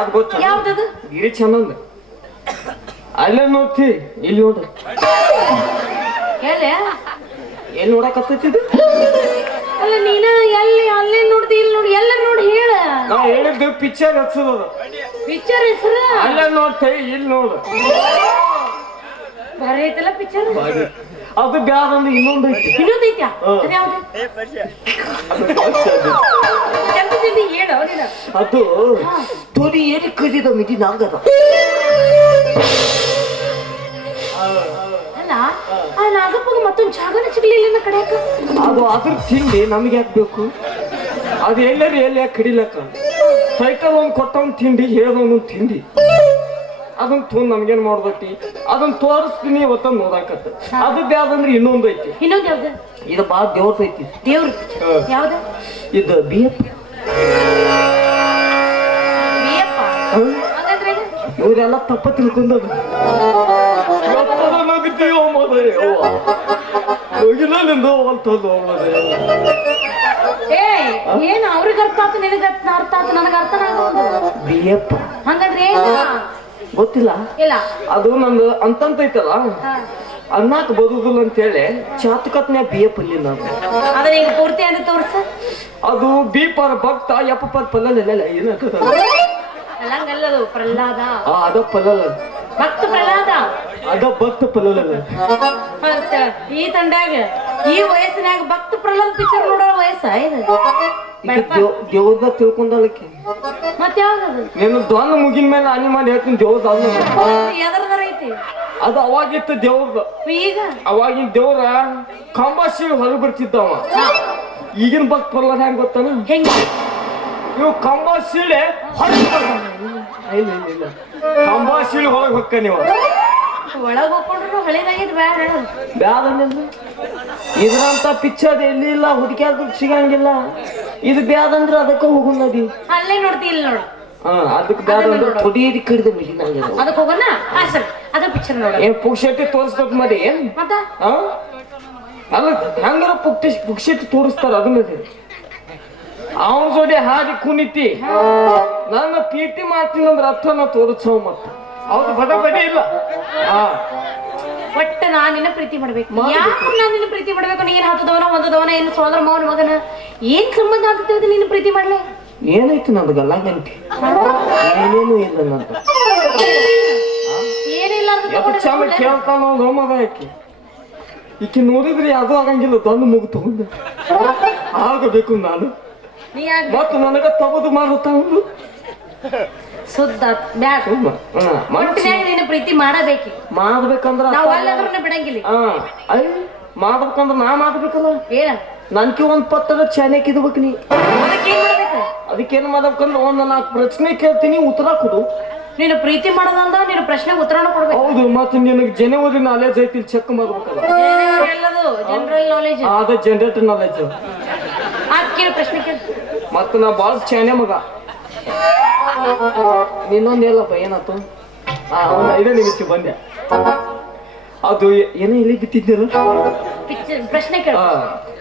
ಅದು ಗೊತ್ತ ಯಾವ್ದದು ಗಿರಿ ಚಂದಂದ ಅಲ್ಲೇ ನೋಡ್ತಿ ಇಲ್ಲಿ ನೋಡ್ರಿ ಎಲ್ಲಿ ಎಲ್ಲಿ ನೋಡಕತ್ತೈತಿದ್ದು ಅಲ್ಲ ನೀನ ಎಲ್ಲಿ ಅಲ್ಲೇ ನೋಡ್ತಿ ಇಲ್ಲಿ ನೋಡಿ ಎಲ್ಲ ನೋಡಿ ಹೇಳ ನಾ ಹೇಳಿದ್ದು ಪಿಕ್ಚರ್ ಹಚ್ಚದ ಪಿಕ್ಚರ್ ಹೆಸರು ಅಲ್ಲೇ ನೋಡ್ತೇ ಇಲ್ಲಿ ನೋಡು ಭಾರಿ ಐತಲ್ಲ ಪಿಕ್ಚರ್ ಅದು ಬ್ಯಾದಂದ್ರೆ ಇನ್ನೊಂದು ಐತಿ ಇನ್ನೊಂದೈತ್ಯಾ ಅದ್ಯಾವ್ದು ಜಲ್ದಿ ಹೇಳು ನೀನು ಅದು ತೊಲಿ ಏನು ಕದಿದ ಮಿತಿ ನಾಗದ ಅಲ್ಲ ಆ ನಾಗಪ್ಪಗ ಮತ್ತೊಂದು ಜಾಗನ ಸಿಗ್ಲಿಲ್ಲ ಕಡೆಯಕ ಅದು ಅದ್ರ ತಿಂಡಿ ನಮ್ಗೆ ಯಾಕೆ ಬೇಕು ಅದು ಎಲ್ಲರೂ ಎಲ್ಲಿ ಯಾಕೆ ಕಡಿಲಕ್ಕ ಸೈಕಲ್ ಒಂದು ಕೊಟ್ಟವನ್ ತಿಂಡಿ ಹೇಳ್ದವನು ತಿಂಡಿ ಅದನ್ನ ತೊಂದು ನಮ್ಗೇನ್ ಮಾಡ್ಬೇಕಿ ಅದನ್ನ ತೋರಿಸ್ತೀನಿ ಇವತ್ತ ನೋಡಾಕತ್ತ ಅದು ಬ್ಯಾದಂದ್ರೆ ಇನ್ನೊಂದು ಐತಿ ಇನ್ನೊಂದು ಯಾವ್ದು ಇದು ಭಾಳ ದೇವ್ರದ್ದು ಐತಿ ದೇವ್ರ ಯಾವ್ದು ಇದು ಬಿಯಪ್ಪ ಬಿಯಪ್ಪ ಹಾಗಾದ್ರೆ ಇವರೆಲ್ಲ ತಪ್ಪ ತಿಳ್ಕೊಂಡದ ಏನ್ ಅವ್ರಿಗೆ ಅರ್ಥ ಆತ ನಿನಗ ಅರ್ಥ ಆತ ನನಗ ಅರ್ಥನ ಆಗೋದು ಬಿಯಪ್ಪ ಹಂಗಂದ್ರೆ ಏನ್ ಗೊತ್ತಿಲ್ಲ ಇಲ್ಲ ಅದು ನಂದು ಅಂತಂತೈತಲ್ಲ ಅನ್ನಕ್ ಬದುದಿಲ್ಲ ಅಂತೇಳಿ ಚಾತುಕತ್ನ್ಯಾಗ ಬಿಯಪ್ಪ ಅಲ್ಲಿ ನಾನು ಅದನ್ನ ಈಗ ಪೂರ್ತಿ ಅಂದ್ರೆ ತೋರ್ಸ ಅದು ಬಿ ಪರ್ ಭಕ್ತ ಯಪ್ಪ ಪರ್ ಪಲ್ಲಲ್ಲ ಏನಂತ ಅಲ್ಲಂಗಲ್ಲದು ಪ್ರಹ್ಲಾದ ಅದ ಪಲ್ಲಲ್ಲ ಭಕ್ತ ಪ್ರಹ್ಲಾದ ಅದ ಭಕ್ತ ಪಲ್ಲಲ್ಲ ಮತ್ತ ಈ ತಂಡಾಗ ಈ ವಯಸ್ಸಿನಾಗ ಭಕ್ತ ಪ್ರಹ್ಲಾದ ಪಿಕ್ಚರ್ ನೋಡೋ ವಯಸ್ಸ ಇದು ದೇವ್ರದ ತಿಳ್ಕೊಂಡಳಕ್ಕೆ ಮತ್ ಯಾವ್ದದು ನೀನು ದ್ವಾನ ಮುಗಿನ ಮೇಲೆ ಹಾನಿ ಮಾಡಿ ಹೇಳ್ತೀನಿ ದೇವ್ರದ ಎದರ್ದಾರ ಐತಿ ಅದು ಅವಾಗಿತ್ತು ದೇವ್ರದ ಈಗ ಅವಾಗಿನ ದೇವ್ರ ಕಂಬಾಶಿ ಹೊರಗೆ ಬರ್ತಿದ್ದವ ಈಗಿನ ಭಕ್ತ ಪ್ರಹ್ಲಾದ ಹೆಂಗ್ ಗೊತ್ತಾನ ಹೆಂಗ ಇವು ಕಂಬಾಶಿಳೆ ಹೊರಗೆ ಇಲ್ಲ ಕಂಬಾಶಿಳೆ ಹೊರಗೆ ಹೊಕ್ಕ ನೀವು ಒಳಗ್ ಹೋಗ್ಕೊಂಡ್ರು ಹಳೇದಾಗಿದ್ ಬ್ಯಾಡ ಬ್ಯಾದ ಇದ್ರಂತ ಪಿಕ್ಚರ್ ಎಲ್ಲಿ ಇಲ್ಲ ಹುಡುಕ್ಯಾದ್ರು ಸಿಗಂಗಿಲ್ಲ ಇದು ಬ್ಯಾದಂದ್ರೆ ಅದಕ್ಕೆ ಹೋಗು ನದಿ ಅಲ್ಲೇ ನೋಡ್ತಿ ಇಲ್ಲಿ ನೋಡು ಅದಕ್ಕೆ ಬ್ಯಾದಂದ್ರೆ ತೊಡಿ ಕಡಿದ ಮಿಗಿನಾಗ ಅದಕ್ಕೆ ಹೋಗೋಣ ಸರಿ ಅದ ಪಿಕ್ಚರ್ ನೋಡ ಏನ್ ಪುಕ್ಷೆಟ್ಟಿ ತೋರಿಸ್ತದ ಮಾಡಿ ಏನ್ ಮತ್ತ ಅಲ್ಲ ಹೆಂಗಾರ ಪುಕ್ಷೆಟ್ಟಿ ತೋರಿಸ್ತಾರ ಅದನ್ನ ಅವನ ಜೋಡಿ ಹಾಡಿ ಕುಣಿತಿ ನನ್ನ ಪ್ರೀತಿ ಮಾಡ್ತೀನಿ ಅಂದ್ರೆ ಅರ್ಥ ನಾ ತೋರಿಸವ ಮತ್ತ ಅವ್ರು ಬಡ ಬಡಿ ಇಲ್ಲ ಒಟ್ಟ ನಾನ್ ನಿನ್ನ ಪ್ರೀತಿ ಮಾಡ್ಬೇಕು ಯಾಕೆ ನಾನ್ ನಿನ್ನ ಪ್ರೀತಿ ಮಾಡ್ಬೇಕು ನೀನ್ ಹತ್ತದವನ ಒಂದದವನ ಏನು ಸೋದರ ಮಗನ ಮಗನ ಏನ್ ಸಂಬಂಧ ಅಂತ ತಿಳಿದು ನಿನ್ನ ಪ್ರೀತಿ ಮಾಡ್ಲೆ ಏನಾಯ್ತು ನಂದು ಗಲ್ಲಂಗಂಟಿ ಏನೇನು ಇಲ್ಲ ನಂದು ಏನಿಲ್ಲ ಚಂದ ಕೇಳ್ತಾನ ಮಗ ಆಕಿ ಈಕಿ ನೋಡಿದ್ರಿ ಅದು ಆಗಂಗಿಲ್ಲ ತಂದು ಮುಗು ತಗೊಂಡು ಆಗಬೇಕು ನಾನು ಮತ್ತು ನನಗ ತಗದು ಮಾಡುತ್ತಾವ್ರು ಸುದ್ದ ಬ್ಯಾಡ ಒಟ್ಟಿನಾಗ ನಿನ್ನ ಪ್ರೀತಿ ಮಾಡಬೇಕು ಮಾಡ್ಬೇಕಂದ್ರ ನಾವು ಅಲ್ಲದ್ರನ್ನ ಬಿಡಂಗಿಲ್ಲ ಮಾಡ್ಬೇಕಂದ್ರ ನಾ ಮಾಡ್ಬೇಕಲ್ಲ ಏನ ನನ್ಕಿ ಒಂದ್ ಪತ್ರದ ಚಾನೆ ಕಿದ್ಬೇಕು ನೀ ಅದಕ್ಕೇನ್ ಮಾಡ್ಬೇಕು ಅದಕ್ಕೇನ್ ಮಾಡ್ಬೇಕಂದ್ರ ಒಂದ್ 4 ಪ್ರಶ್ನೆ ಕೇಳ್ತೀನಿ ಉತ್ತರ ಕೊಡು ನೀನು ಪ್ರೀತಿ ಮಾಡೋದಂದ ನೀನು ಪ್ರಶ್ನೆ ಉತ್ತರನ ಕೊಡ್ಬೇಕು ಹೌದು ಮತ್ತೆ ನಿನಗೆ ಜನವರಿ ನಾಲೆಜ್ ಐತಿ ಚೆಕ್ ಮಾಡ್ಬೇಕಲ್ಲ ಎಲ್ಲದು ಜನರಲ್ ನಾಲೆಜ್ ಅದ ಜನರೇಟರ್ ನಾಲೆಜ್ ಕೇಳಿ ಪ್ರಶ್ನೆ ಕೇಳಿ ಮತ್ತ ನಾ ಬಾಳ ಚಾನೆ ಮಗ ನಿನ್ನೊಂದ್ ಹೇಳಪ್ಪ ಏನಾಯ್ತು ಒಂದ್ 5 ನಿಮಿಷ ಬಂದೆ ಅದು ಏನೋ ಇಲ್ಲಿ ಬಿತ್ತಿದ್ದಲ್ಲ ಪ್ರಶ್ನೆ ಕೇಳ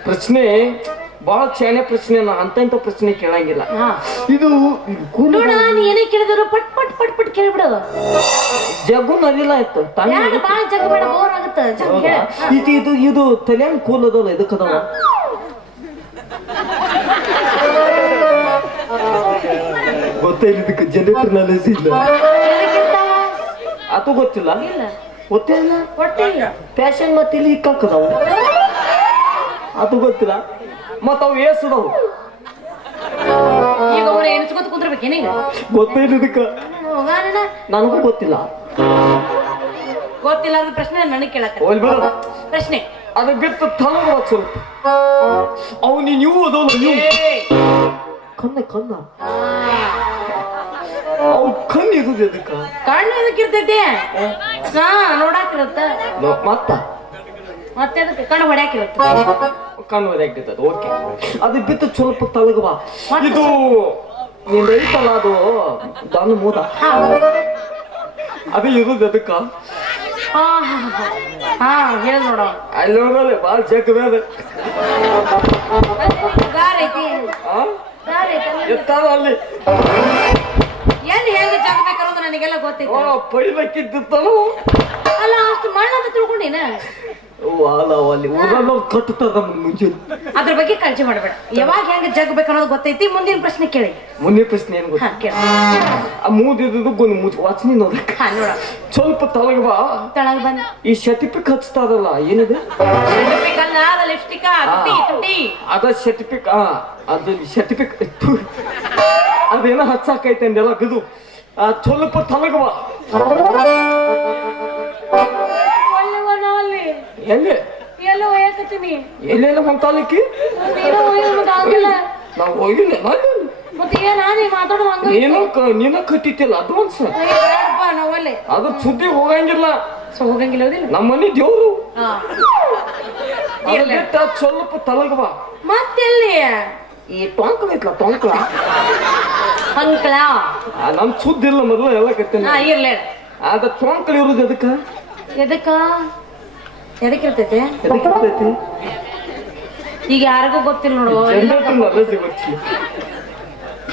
ಪ್ರಶ್ನೆ ಬಹಳ ಚಾನೆ ಪ್ರಶ್ನೆ ಅಂತ ಪ್ರಶ್ನೆ ಕೇಳಂಗಿಲ್ಲ ಇದು ನೋಡ ನೀ ಏನೇ ಕೇಳಿದ್ರು ಪಟ್ ಪಟ್ ಪಟ್ ಪಟ್ ಕೇಳ್ಬಿಡು ಜಗ್ಗು ನದಿಲ್ಲ ಆಯ್ತು ಬಾಳ ಜಗ್ ಬೇಡ ಬೋರ್ ಆಗುತ್ತೆ ಇದು ತಲೆಯಂಗ್ ಕೂಲ್ ಅದಲ್ಲ ಇದಕ್ಕದವ ಗೊತ್ತಿಲ್ಲ ಇದಕ್ಕೆ ಜನರೇಟರ್ ನಾಲೆಜ್ ಇಲ್ಲ ಅದು ಗೊತ್ತಿಲ್ಲ ಗೊತ್ತಿಲ್ಲ ಫ್ಯಾಷನ್ ಮತ್ತೆ ಇಲ್ಲಿ ಇಕ್ಕಾಕದವು ಅದು ಗೊತ್ತಿಲ್ಲ ಮತ್ತ ಅವು ಏಸದವು ಈಗ ಅವ್ರ ಎಣಿಸ್ಕೊತ ಕುಂದ್ರಬೇಕೇನೀಗ ಗೊತ್ತಿಲ್ಲ ಇದಕ್ಕ ನನಗೂ ಗೊತ್ತಿಲ್ಲ ಗೊತ್ತಿಲ್ಲ ಪ್ರಶ್ನೆ ನನಗೆ ಕೇಳಕ ಪ್ರಶ್ನೆ ಅದು ಬಿಟ್ಟು ತಲಗ ಸ್ವಲ್ಪ ಅವು ನೀವು ಅದಲ್ಲ ನೀವು ಕಣ್ಣ ಅವು ಕಣ್ಣು ಇರುದು ಅದಕ್ಕ ಕಣ್ಣು ಇದಕ್ಕಿರ್ತೈತಿ ನೋಡಾಕಿರುತ್ತ ಮತ್ತೆ ಅದಕ್ಕೆ ಕಣ್ಣು ಹೊಡ್ಯಾಕಿರುತ್ತೆ ಕಣ್ಣು ಹೊಡ್ಯಾಕಿರ್ತದ ಓಕೆ ಅದು ಬಿಟ್ಟು ಸ್ವಲ್ಪ ತಲಗ ಬಾ ಇದು ನೀನ್ ಐತಲ್ಲ ಅದು ದನ್ ಮೂದ ಅದು ಇರುದು ಅದಕ್ಕ ಹೇಳ ನೋಡ ಅಲ್ಲಿ ನೋಡಲ್ಲ ಬಾಳ ಚೆಕ್ ಬೇಡ ಗಾರ್ ಐತಿ ಎತ್ತಾದ ಅಲ್ಲಿ ಎಲ್ಲಿ ಹೇಗೆ ಗೊತ್ತೈತಿ ಪೈಲಕ್ಕಿದ್ದಾನು ಅಲ್ಲ ಅಷ್ಟು ಮಣ್ಣ ಅಂತ ತಿಳ್ಕೊಂಡೇನ ಅಲ್ಲಿ ಊರಲ್ಲ ಕಟ್ಟುತ್ತದ ಮುಂಚೆ ಅದ್ರ ಬಗ್ಗೆ ಕಾಳಜಿ ಮಾಡಬೇಡ ಯಾವಾಗ ಹೆಂಗ ಜಗ್ಬೇಕು ಅನ್ನೋದು ಗೊತ್ತೈತಿ ಮುಂದಿನ ಪ್ರಶ್ನೆ ಕೇಳಿ ಮುಂದಿನ ಪ್ರಶ್ನೆ ಏನ್ ಗೊತ್ತ ಹಾ ಕೇಳ ಮೂದಿದ್ದು ವಾಚನಿ ನೋಡಕ್ ಹಾ ನೋಡ ಸ್ವಲ್ಪ ತಳಗ ಬಾ ತಳಗ್ ಬಂದ ಈ ಶತಿಪಿಕ್ ಹಚ್ತಾರಲ್ಲ ಏನಿದೆ ಅಲ್ಲ ಅದ ಲಿಪ್ಸ್ಟಿಕ್ ತುಟಿ ಅದ ಶತಿಪಿಕ್ ಅದು ಶತಿಪಿಕ್ ಅದೇನೋ ಹಚ್ಚಾಕೈತೆ ಅಂದೆಲ್ಲ ಗದು ಸ್ವಲ್ಪ ತಳಗ ಬಾ ಎಲ್ಲಿ ಎಲ್ಲ ಒಯ್ಯಾಕತ್ತೀನಿ ಎಲ್ಲೆಲ್ಲ ಹೊಂತಾಲಿಕ್ಕಿ ನಾವು ಹೋಗಿಲ್ಲ ಮತ್ತೆ ಏನ ನೀ ಮಾತಾಡೋದು ಹಂಗ ನೀನ ಕಟ್ಟಿತ್ತಿಲ್ಲ ಅಡ್ವಾನ್ಸ್ ನಾವಲ್ಲೇ ಅದ್ರ ಸುದ್ದಿ ಹೋಗಂಗಿಲ್ಲ ಹೋಗಂಗಿಲ್ಲ ನಮ್ಮ ಮನೆ ದೇವ್ರು ಹಾ ಸ್ವಲ್ಪ ತಳಗ ಬಾ ಮತ್ತೆಲ್ಲಿ ಈ ಟೊಂಕಲ ಐತ್ಲ ಟೊಂಕಲ ಅಂಕಳ ನಮ್ ಸುದ್ದಿ ಇಲ್ಲ ಮೊದಲು ಎಲ್ಲ ಕತ್ತೇನೆ ಹಾ ಇರ್ಲಿ ಅದ ಟೊಂಕಲ ಇರೋದು ಎದಕ್ಕ ಎದಕ್ಕಿರ್ತೈತೆ ಎದಕ್ಕಿರ್ತೈತಿ ಈಗ ಯಾರಿಗೂ ಗೊತ್ತಿಲ್ಲ ನೋಡು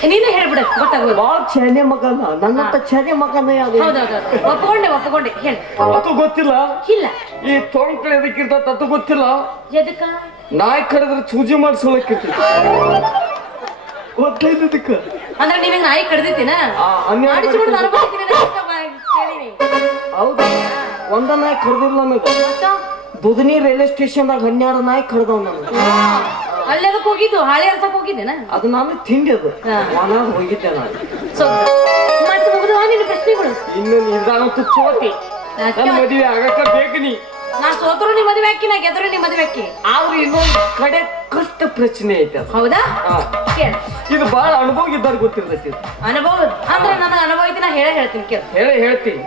ನೀನೇ ಹೇಳ್ಬಿಡ ಗೊತ್ತಾಗೋದು ಬಾಳ್ ಚೇನೆ ಮಗನ ನನ್ನಂತ ಚೇನೆ ಮಗನ ಯಾವ್ದು ಹೌದೌದು ಒಪ್ಕೊಂಡೆ ಹೇಳಿ ಅದು ಗೊತ್ತಿಲ್ಲ ಇಲ್ಲ ಈ ಟೊಂಕಲ ಎದಕ್ಕಿರ್ತೈತೆ ಅದು ಗೊತ್ತಿಲ್ಲ ಎದಕ್ಕ ನಾಯಿ ಕರೆದ್ರೆ ಸೂಜಿ ಮಾಡಿಸೋಳಕ್ಕಿರ್ತೈತಿ ಗೊತ್ತೈದಕ್ಕ ಅಂದ್ರೆ ನಿನಗೆ ನಾಯಿ ಕಡ್ದೈತಿನ ಮಾಡಿಸ್ಕೊಂಡು ಅನುಭವಿಸ್ತೀನಿ ಹೌದಾ ಒಂದ ನಾಯಿ ಕಡ್ದಿಲ್ಲ ನನಗ ದುಧನಿ ರೈಲ್ವೆ ಸ್ಟೇಷನ್ದಾಗ 12 ನಾಯಿ ಕಡ್ದವ್ ನಾನು ಅಲ್ಲಿ ಅದಕ್ಕೆ ಹೋಗಿದ್ದು ಹಾಳೆ ಅರ್ಸಕ್ ಹೋಗಿದ್ದೇನ ಅದು ನಾನು ತಿಂಡಿ ಅದು ಮನಾಗ ಹೋಗಿದ್ದೆ ನಾನು ಮತ್ತೆ ಮುಗಿದು ನಿನ್ನ ಪ್ರಶ್ನೆಗಳು ಇನ್ನು ನಿಧಾನಂತೂ ಚೋತಿ ನನ್ನ ಮದುವೆ ಆಗಕ್ಕ ಬೇಕು ನೀ ನಾ ಸೋತರು ನೀ ಮದುವೆ ಹಾಕಿ ನಾ ಗೆದ್ರು ನೀ ಮದುವೆ ಹಾಕಿ ಆದ್ರೆ ಇನ್ನೊಂದು ಕಡೆ ಕಷ್ಟ ಪ್ರಶ್ನೆ ಐತೆ ಅದು ಹೌದಾ ಇದು ಬಹಳ ಅನುಭವ ಇದ್ದಾರೆ ಗೊತ್ತಿರ್ತೈತಿ ಅನುಭವ ಅಂದ್ರೆ ನನಗೆ ಅನುಭವ ಐತಿ ನಾ ಹೇಳ್ತೀನಿ ಕೇಳ ಹೇಳ್ತೀನಿ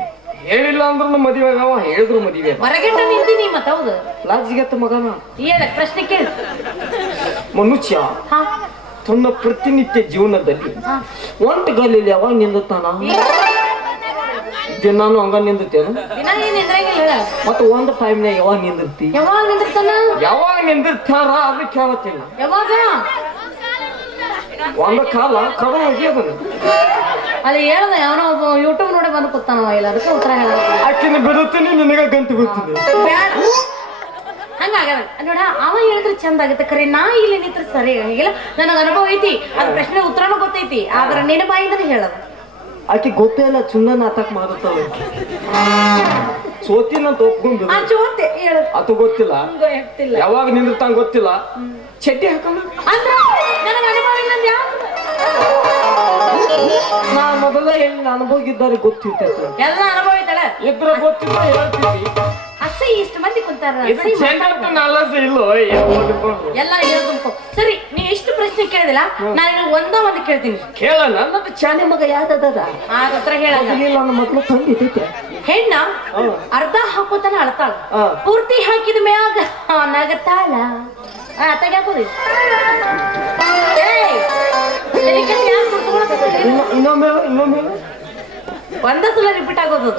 ಹೇಳಿಲ್ಲ ಅಂದ್ರೂ ಮದುವೆ ಆಗವ ಹೇಳಿದ್ರು ಮದುವೆ ಹೊರಗೆಂಟ ನಿಂತೀನಿ ಮತ್ತ ಹೌದು ಲಾಜಿಗತ್ತ ಮಗನ ಹೇಳ ಪ್ರಶ್ನೆ ಕೇಳ ಮನುಷ್ಯ ತನ್ನ ಪ್ರತಿನಿತ್ಯ ಜೀವನದಲ್ಲಿ ಒಂಟುಗಾಲಲ್ಲಿ ಯಾವಾಗ ನಿಂದುತ್ತಾನ ದಿನಾನು ಹಂಗ ನಿಂದುತ್ತೇನು ಮತ್ತೆ ಒಂದು ಟೈಮ್ನಾಗ ಯಾವಾಗ ನಿಂದಿರ್ತಿ ಯಾವಾಗ ನಿಂದಿರ್ತಾರ ಅದು ಕೇಳತ್ತಿಲ್ಲ ಯಾವಾಗ ಒಂದ ಕಾಲ ಕಡ ಹೋಗ್ಯದನು ಅಲ್ಲಿ ಹೇಳ್ದ ಯಾವನೋ ಒಬ್ಬ ಯೂಟ್ಯೂಬ್ ನೋಡಿ ಬಂದು ಕೂತಾನವ ಇಲ್ಲ ಅದಕ್ಕೆ ಉತ್ತರ ಹೇಳ ಆಕಿನ ಬಿಡುತ್ತೀನಿ ನಿನಗ ಗಂಟು ಗೊತ್ತಿದೆ ಹಂಗಾಗದ ನೋಡ ಅವ ಹೇಳಿದ್ರೆ ಚಂದ ಆಗತ್ತೆ ಖರೆ ನಾ ಇಲ್ಲಿ ನಿಂತ್ರ ಸರಿ ಆಗಿಲ್ಲ ನನಗೆ ಅನುಭವ ಐತಿ ಅದ್ ಪ್ರಶ್ನೆ ಉತ್ತರನೂ ಗೊತ್ತೈತಿ ಆದ್ರೆ ನಿನ್ನ ಬಾಯಿಂದನೇ ಹೇಳದ ಆಕೆ ಗೊತ್ತೇ ಇಲ್ಲ ಸುಮ್ಮನೆ ನಾಟಕ ಮಾಡುತ್ತಾಳ ಸೋತಿನಂತ ಒಪ್ಕೊಂಡು ಅದು ಗೊತ್ತಿಲ್ಲ ಯಾವಾಗ ನಿಂದಿರ್ತಾಂಗ ಗೊತ್ತಿಲ್ಲ ಚಡ್ಡಿ ಹಾಕಲ್ಲ ನಾ ಮೊದಲ ಹೇಳಿ ಅನುಭವ ಇದ್ದಾರೆ ಗೊತ್ತಿರ್ತೈತೆ ಎಲ್ಲ ಅನುಭವ ಐತಳ ಇದ್ರ ಗೊತ್ತಿಲ್ಲ ಹೇಳ್ತೀವಿ ಅಷ್ಟೇ ಇಷ್ಟು ಮಂದಿ ಕುಂತಾರ ಎಲ್ಲ ಹೇಳ್ಕೊಂಡ್ಕೊ ಸರಿ ನೀ ಎಷ್ಟು ಪ್ರಶ್ನೆ ಕೇಳಿದಿಲ್ಲ ನಾನು ಒಂದು ಕೇಳ್ತೀನಿ ಕೇಳ ನನ್ನ ಚಾನೆ ಮಗ ಯಾವ್ದದ ಹತ್ರ ಹೇಳ ನನ್ನ ಮಕ್ಳು ತಂದಿದ್ದೈತೆ ಹೆಣ್ಣ ಅರ್ಧ ಹಾಕೋತಾನ ಅಳ್ತಾಳ ಪೂರ್ತಿ ಹಾಕಿದ ಮ್ಯಾಗ ನಗತಾಳ ಅತ್ತಾಗ ಹಾಕೋದಿ ಇನ್ನೊಮ್ಮೆ ಒಂದ ಸಲ ರಿಪೀಟ್ ಆಗೋದು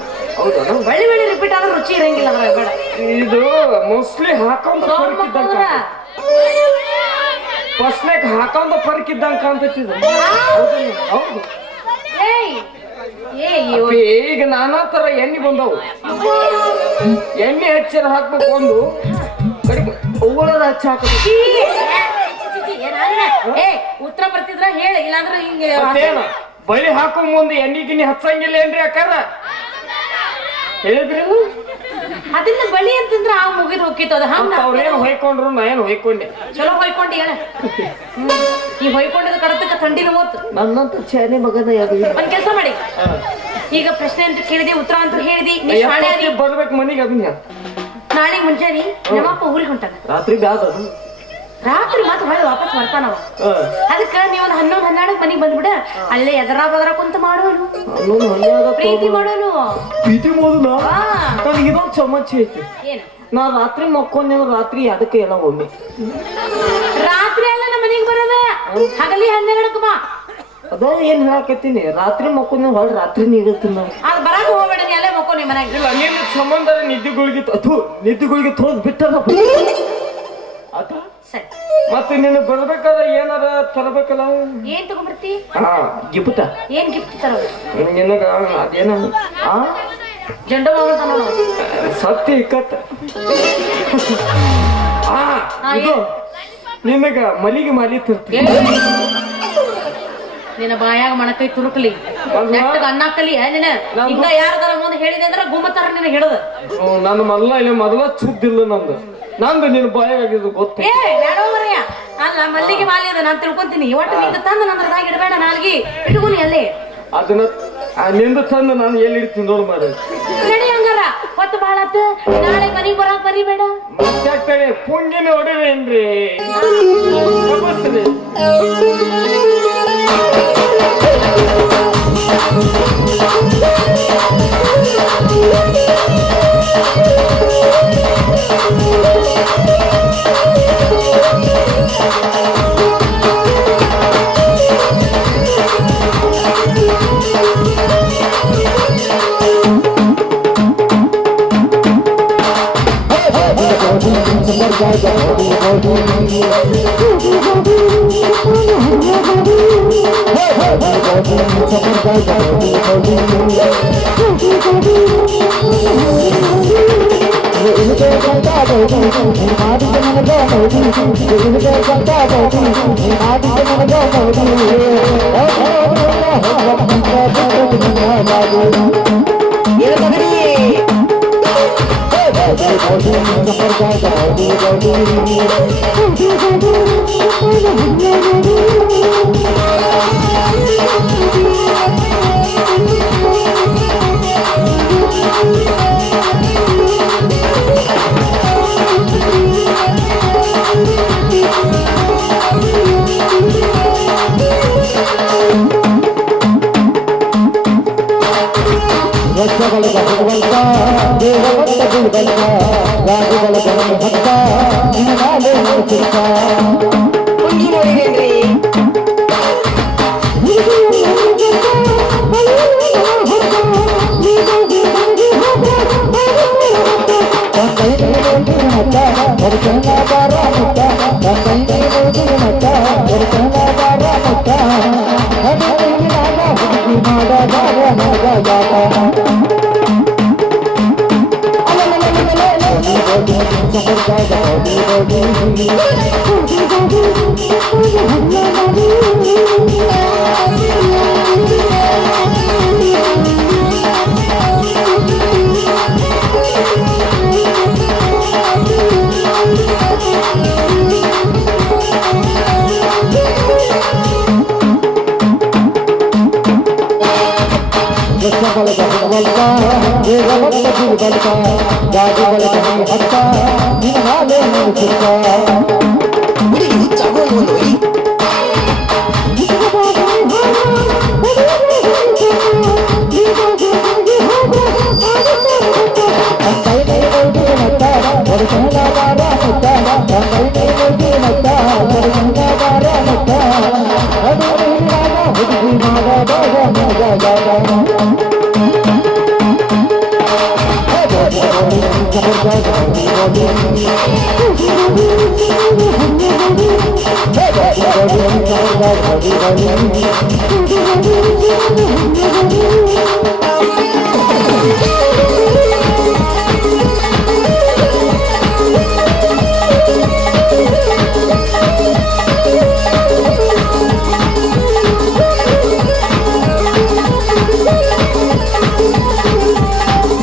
ಬಳ್ಳಿ ರಿಪೀಟ್ ಆದ್ರೆ ರುಚಿ ಇರಂಗಿಲ್ಲ ಅದ್ರ ಬೇಡ ಇದು ಮೋಸ್ಟ್ಲಿ ಹಾಕೊಂಡ್ ಫಸ್ಟ್ನಾಗ ಹಾಕೊಂಡ ಫರ್ಕ್ ಇದ್ದಂಗ ಕಾಣ್ತೈತಿ ಹೌದು ಈಗ ನಾನಾ ತರ ಎಣ್ಣೆ ಬಂದವು ಎಣ್ಣೆ ಹೆಚ್ಚರ ಹಾಕ್ಬೇಕು ಒಂದು ಕಡಿಮೆ ಅವುಗಳದ ಹಚ್ಚಿ ಹಾಕಬೇಕು ಉತ್ತರ ಬರ್ತಿದ್ರ ಹೇಳ ಇಲ್ಲಾಂದ್ರೆ ಹಿಂಗೆ ಬಳಿ ಹಾಕೋ ಮುಂದೆ ಎಣ್ಣೆ ಗಿಣ್ಣಿ ಹಚ್ಚಂಗಿಲ್ಲ ಏನ್ರಿ ಅಕ್ಕಾರ ಹೇಳಿದ್ರಿ ಅದನ್ನ ಬಳಿ ಅಂತಂದ್ರ ಆ ಮುಗಿದ್ ಹೋಗಿತ್ತು ಅದ ಹಂಗ ಅವ್ರೇನು ಹೊಯ್ಕೊಂಡ್ರು ನಾ ಏನು ಹೊಯ್ಕೊಂಡೆ ಚಲೋ ಹೊಯ್ಕೊಂಡಿ ಹೇಳ ಈ ಹೊಯ್ಕೊಂಡಿದ ಕಡತಕ್ಕ ಥಂಡಿನ ಓತ್ ನನ್ನಂತ ಚಾನೆ ಮಗನ ಒಂದ್ ಕೆಲಸ ಮಾಡಿ ಈಗ ಪ್ರಶ್ನೆ ಅಂತ ಕೇಳಿದಿ ಉತ್ತರ ಅಂತ ಹೇಳಿದಿ ಬರ್ಬೇಕು ಮನಿಗೆ ಅದನ್ನ ನಾಳೆ ಮುಂಜಾನೆ ನಮ್ಮಪ್ಪ ಊರಿಗೆ ಹೊಂಟಾನ ರಾತ್ರಿ ಬ್ಯಾದ ರಾತ್ರಿ ಮಾತ್ರ ಹೊಳೆ ವಾಪಸ್ ಬರ್ತಾನವ ಅದಕ್ಕ ನೀವ್ ಒಂದ್ 11-12 ಮನಿಗ್ ಬಂದ್ಬಿಡ ಅಲ್ಲೇ ಎದರ ಬದರ ಕುಂತ ಮಾಡೋನು ಪ್ರೀತಿ ಮಾಡೋನು ಪ್ರೀತಿ ಮಾಡೋಣ ನನಗೆ ಇದೊಂದು ಸಮಸ್ಯೆ ಐತಿ ಏನ ನಾ ರಾತ್ರಿ ಮಕ್ಕೊಂದೇನು ರಾತ್ರಿ ಅದಕ್ಕೆ ಎಲ್ಲ ಒಮ್ಮೆ ರಾತ್ರಿ ಎಲ್ಲ ನಮ್ಮ ಮನೆಗೆ ಬರೋದ ಹಗಲಿ 12ಕ್ಕೆ ಬಾ ಅದ ಏನ್ ಹೇಳಕತ್ತೀನಿ ರಾತ್ರಿ ಮಕ್ಕೊಂದ ಹೊಳ ರಾತ್ರಿ ನೀಗತ್ತೀನಿ ಅದು ಬರಕ್ ಹೋಗ್ಬೇಡ ನೀ ಅಲ್ಲೇ ಮಕ್ಕೋ ನಿಮ್ಮ ಮನೆಗೆ ಇಲ್ಲ ನಿನ್ನ ಸಂಬಂಧ ನಿದ್ದೆಗಳಿಗೆ ನಿದ್ದೆಗಳಿಗೆ ತೋದ್ ಬಿಟ್ಟಾರ ಅದ ಸರಿ ಮತ್ತೆ ನೀನು ಬರ್ಬೇಕಾದ್ರೆ ಏನಾರ ತರಬೇಕಲ್ಲ ಏನ್ ತಗೊಂಡ್ಬರ್ತಿ ಹಾ ಗಿಫ್ಟ ಏನ್ ಗಿಫ್ಟ್ ತರೋ ನಿನಗ ಅದೇನ ಆ ಜಂಡು ಬಾಮ್ ಅಂತ ನೋಡು ಸತ್ತಿ ಇಕ್ಕತ್ತ ಇದು ನಿನಗ ಮಲಿಗೆ ಮಾಲಿ ತರ್ತೀನಿ ನಿನ್ನ ಬಾಯಾಗ ಮಣಕೈ ತುರುಕಲಿ ನೆಟ್ಟಗ ಅನ್ನ ಕಲಿ ನಿನ್ನ ಹಿಂಗ ಯಾರದಾರ ಮುಂದೆ ಹೇಳಿದೆ ಅಂದ್ರೆ ಗುಮ್ಮತಾರ ನಿನ್ನ ಹಿಡದ ನನ್ನ ಮೊದಲ ಚುದ್ದಿಲ್ಲ ನಂದು ನಿನ್ನ ಬಾಯಾಗಿದ್ದು ಗೊತ್ತ ಏ ಬೇಡವರಯ್ಯ ಅಲ್ಲ ಮಲ್ಲಿಗೆ ಮಾಲಿ ಅದ ನಾನು ತಿಳ್ಕೊಂತೀನಿ ಒಟ್ಟು ನಿಂದ ತಂದು ನಂದ್ರದಾಗ ಇಡಬೇಡ ನಾಲ್ಗಿ ಇಟ್ಕೊನಿ ಅಲ್ಲೇ ಅದನ್ನ ನಿಂದ ತಂದು ನಾನು ಎಲ್ಲಿ ಇಡ್ತೀನಿ ನೋಡು ಮಾರ ನಡಿ ಹಂಗಾರ ಹೊತ್ತು ಭಾಳ ಆತು ನಾಳೆ ಮನಿಗೆ ಬರಾಕ್ ಬರಿಬೇಡ ಮತ್ತೆ ಪುಂಗಿನ ಹೊಡಿವೇನ್ರಿ Hey,